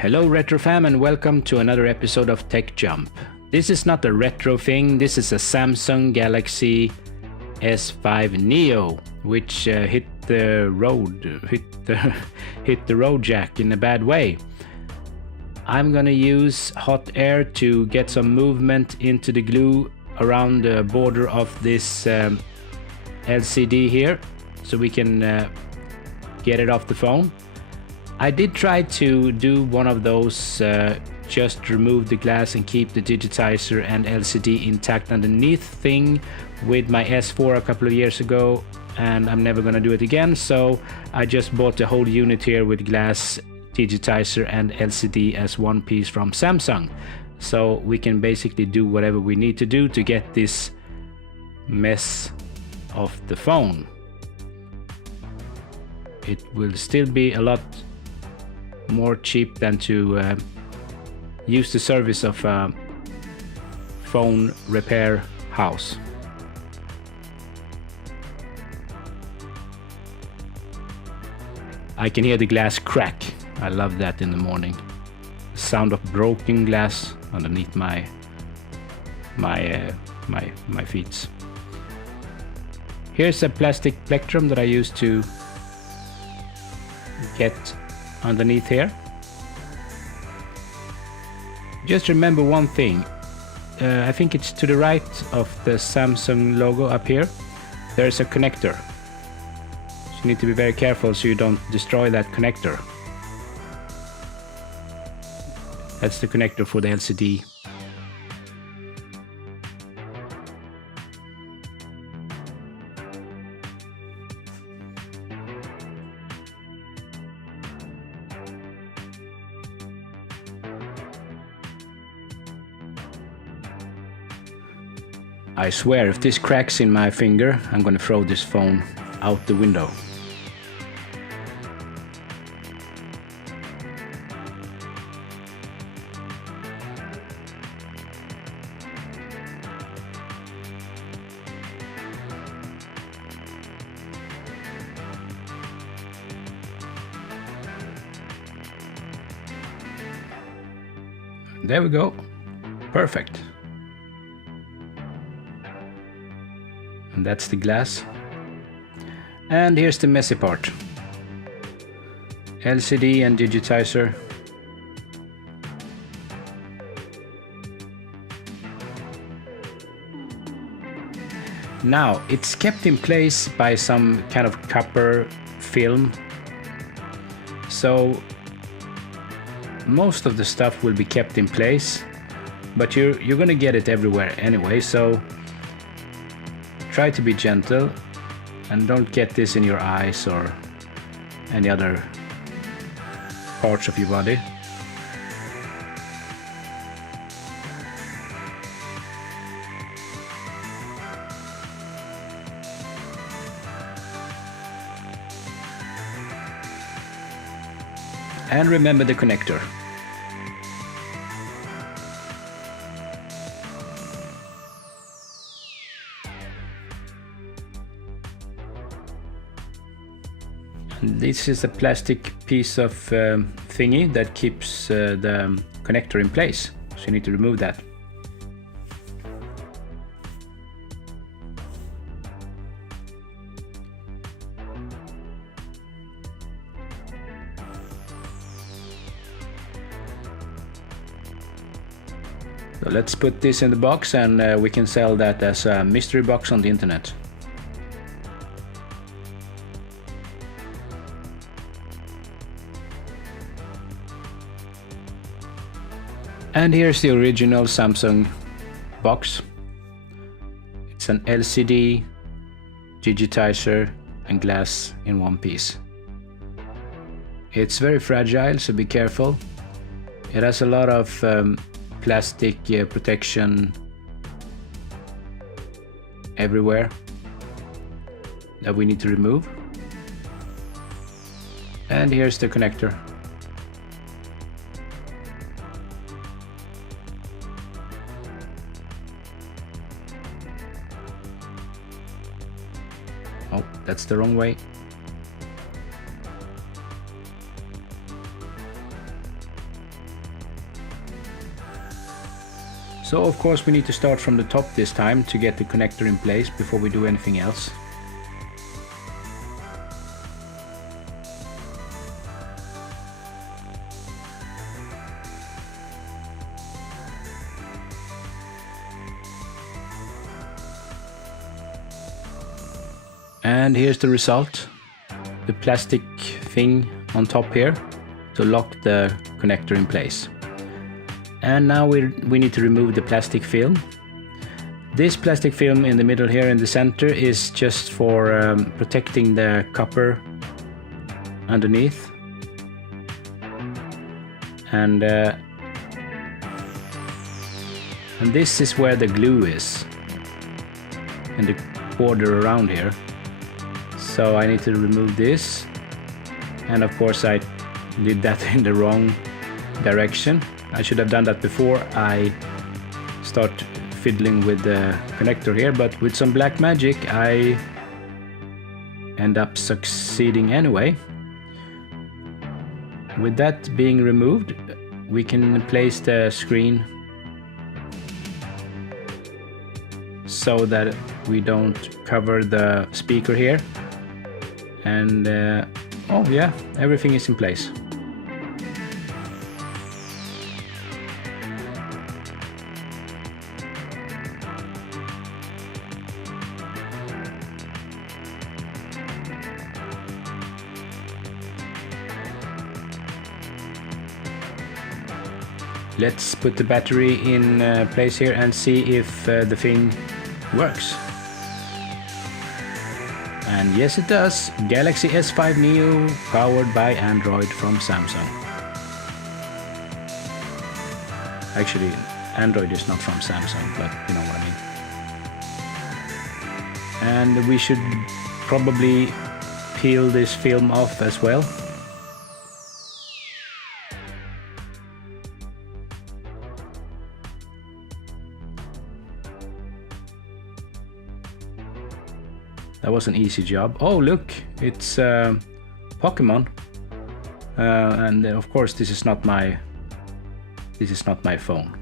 Hello RetroFam and welcome to another episode of TechJump. This is not a retro thing, this is a Samsung Galaxy S5 Neo, which hit the road jack in a bad way. I'm gonna use hot air to get some movement into the glue around the border of this LCD here, so we can get it off the phone. I did try to do one of those, just remove the glass and keep the digitizer and LCD intact underneath thing with my S4 a couple of years ago, and I'm never gonna do it again, so I just bought the whole unit here with glass, digitizer and LCD as one piece from Samsung. So we can basically do whatever we need to do to get this mess off the phone. It will still be a lot more cheap than to use the service of a phone repair house. I can hear the glass crack. I love that in the morning. The sound of broken glass underneath my feet. Here's a plastic plectrum that I used to get underneath here. Just remember one thing, I think it's to the right of the Samsung logo up here, there's a connector. So you need to be very careful so you don't destroy that connector. That's the connector for the LCD. I swear, if this cracks in my finger, I'm gonna throw this phone out the window. There we go. Perfect. And that's the glass. And here's the messy part. LCD and digitizer. Now, it's kept in place by some kind of copper film. So most of the stuff will be kept in place, but you're gonna get it everywhere anyway, so try to be gentle and don't get this in your eyes or any other parts of your body. And remember the connector. This is a plastic piece of thingy that keeps the connector in place, so you need to remove that. So let's put this in the box and we can sell that as a mystery box on the internet. And here's the original Samsung box. It's an LCD, digitizer and glass in one piece. It's very fragile, so be careful. It has a lot of plastic protection everywhere that we need to remove. And here's the connector. Oh, that's the wrong way. So of course we need to start from the top this time to get the connector in place before we do anything else. And here's the result, the plastic thing on top here to lock the connector in place. And now we need to remove the plastic film. This plastic film in the middle here in the center is just for protecting the copper underneath. And this is where the glue is, and the border around here. So I need to remove this, and of course I did that in the wrong direction. I should have done that before I start fiddling with the connector here, but with some black magic I end up succeeding anyway. With that being removed, we can place the screen so that we don't cover the speaker here. And oh yeah, everything is in place. Let's put the battery in place here and see if the thing works. And yes, it does. Galaxy S5 Neo powered by Android from Samsung. Actually, Android is not from Samsung, but you know what I mean. And we should probably peel this film off as well. That was an easy job. Oh look, it's Pokemon, and of course this is not my phone.